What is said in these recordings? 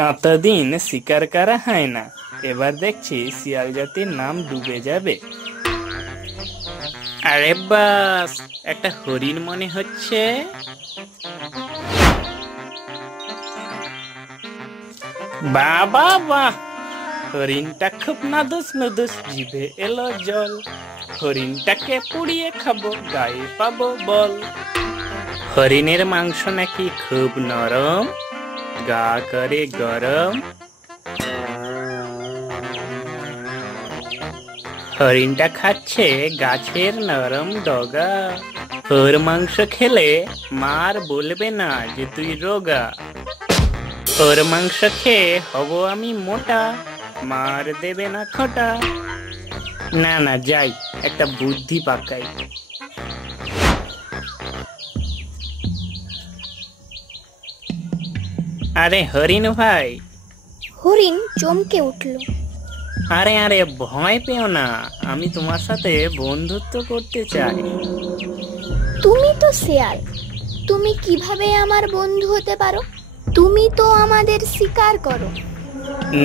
কতদিন শিকার করা হয় না, এবার দেখছি শিয়াল জাতির নাম ডুবে যাবে। আরে বাস, একটা হরিণ মনে হচ্ছে। বাবা বাহ, হরিণটা খুব নাদুস নুদুস, জিভে এলো জল। হরিণটাকে পুড়িয়ে খাবো, গায়ে পাবো বল। হরিণের মাংস নাকি খুব নরম, গা করে গরম। হরিণটা খাচ্ছে গাছের নরম ডগা। ওর মাংস খেলে মার বলবে না যে তুই রোগা। ওর মাংস খেয়ে হব আমি মোটা, মার দেবে না খোটা। না না, যাই একটা বুদ্ধি পাকাই। আরে হরিণ ভাই। হরিণ চমকে উঠল। আরে আরে, ভয় পেও না, আমি তোমার সাথে বন্ধুত্ব করতে চাই। তুমি তো শেয়াল, তুমি কিভাবে আমার বন্ধু হতে পারো? তুমি তো আমাদের শিকার করো।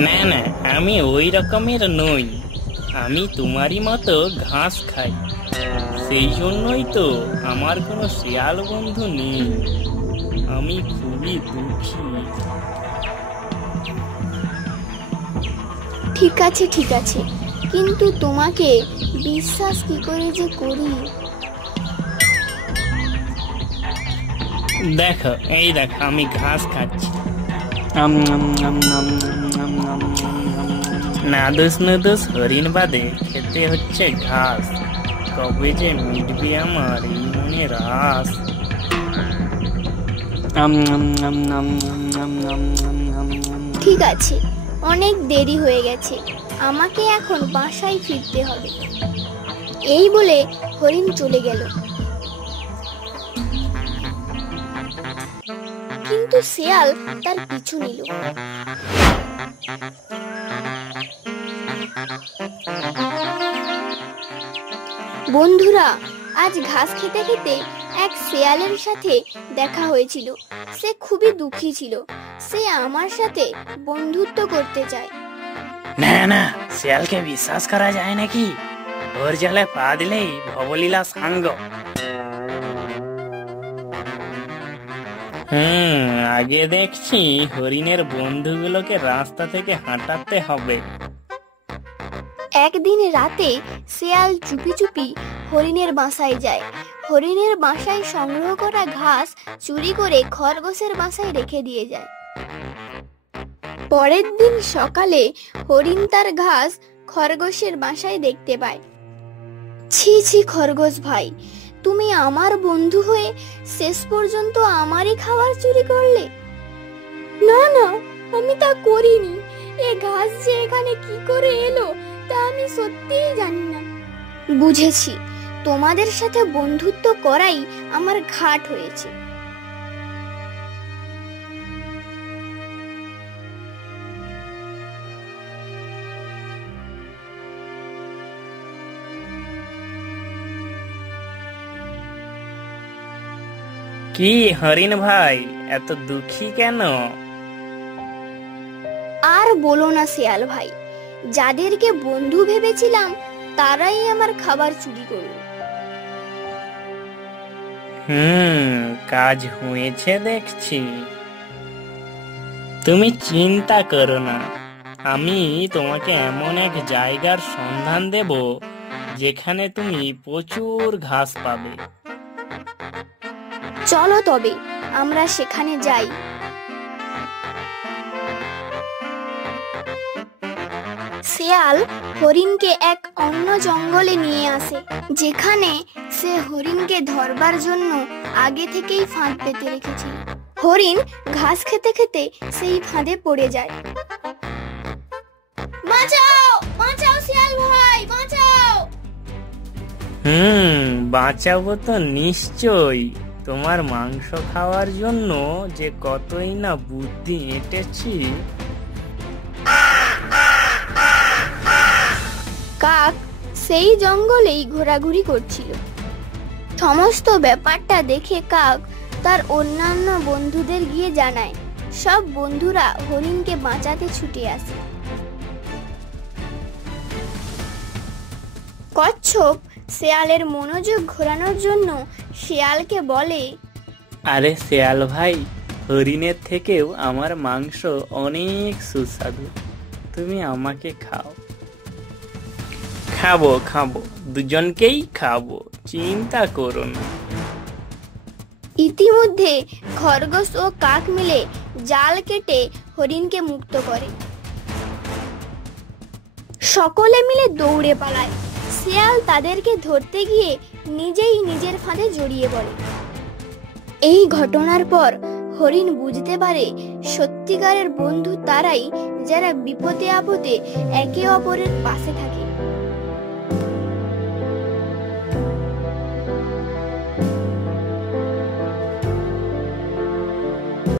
না না, আমি ওই রকমের নই। আমি তোমারই মতো ঘাস খাই, সেই জন্যই তো আমার কোনো শিয়াল বন্ধু নেই। আমি খুবই দুঃখী। ঠিক আছে ঠিক আছে, কিন্তু তোমাকে বিশ্বাস কি করে যে করি? দেখো, এই দেখো, আমি ঘাস খাচ্ছি। নাদুস নুদুস হরিণ বাদে খেতে হচ্ছে ঘাস। কবে যে মিটবে আমার এই মনের আস। ঠিক আছে, অনেক দেরি হয়ে গেছে, আমাকে এখন বাসায় ফিরতে হবে। এই বলে হরিণ চলে গেল। কিন্তু শেয়াল তার পিছু নিল। বন্ধুরা, আজ ঘাস খেতে খেতে এক শেয়ালের সাথে দেখা হয়েছিল। সে খুবই দুঃখী ছিল। সে আমার সাথে বন্ধুত্ব করতে চায়। না না, শিয়ালকে বিশ্বাস করা যায় নাকি? ওর জালে পা দিলেই ভবলীলা সাঙ্গ। আগে দেখছি হরিণের বন্ধুগুলোকে রাস্তা থেকে হাঁটাতে হবে। একদিন রাতে শেয়াল চুপি চুপি হরিণের বাসায় যায়। হরিণের বাসায় সংগ্রহ করা ঘাস চুরি করে খরগোশের বাসায় রেখে দিয়ে যায়। পরের দিন সকালে হরিণ তার ঘাস খরগোশের বাসায় দেখতে পায়। ছি ছি খরগোশ ভাই, তুমি আমার বন্ধু হয়ে শেষ পর্যন্ত আমারই খাবার চুরি করলে। না না, আমি তা করিনি। এ ঘাস যে এখানে কি করে এলো তা আমি সত্যিই জানি না। বুঝেছি, তোমাদের সাথে বন্ধুত্ব করাই আমার ঘাট হয়েছে। কি হরিণ ভাই, এত দুঃখী কেন? আর বলো না শেয়াল ভাই, যাদেরকে বন্ধু ভেবেছিলাম তারাই আমার খাবার চুরি করলো। কাজ হয়েছে দেখছি। তুমি চিন্তা করো না, আমি তোমাকে এমন এক জায়গার সন্ধান দেব যেখানে তুমি প্রচুর ঘাস পাবে। চলো তবে আমরা সেখানে যাই। শেয়াল হরিণকে এক অন্য জঙ্গলে নিয়ে আসে, যেখানে সে হরিণকে ধরবার জন্য আগে থেকেই ফাঁদ পেতে রেখেছিল। হরিণ ঘাস খেতে খেতে সেই ফাঁদে পড়ে যায়। বাঁচাও বাঁচাও শেয়াল ভাই, বাঁচাও! বাঁচাবো তো নিশ্চয়ই। তোমার মাংস খাওয়ার জন্য যে কতই না বুদ্ধি এঁটেছি। কাক সেই জঙ্গলেই ঘোরাঘুরি করছিল। সমস্ত ব্যাপারটা দেখে কাক তার অন্যান্য বন্ধুদের গিয়ে জানায়। সব বন্ধুরা হরিণকে বাঁচাতে ছুটে আসে। কচ্ছপ শেয়ালের মনোযোগ ঘোরানোর জন্য শেয়ালকে বলে, আরে শেয়াল ভাই, হরিণের থেকেও আমার মাংস অনেক সুস্বাদু, তুমি আমাকে খাও। খাবো খাবো, দুজনকেই খাবো, চিন্তা করো না। ইতিমধ্যে খরগোশ ও কাক মিলে জাল কেটে হরিণকে মুক্ত করে। সকলে মিলে দৌড়ে পালায়। শেয়াল তাদেরকে ধরতে গিয়ে নিজেই নিজের ফাঁদে জড়িয়ে পড়ে। এই ঘটনার পর হরিণ বুঝতে পারে সত্যিকারের বন্ধু তারাই যারা বিপদে আপদে একে অপরের পাশে থাকে।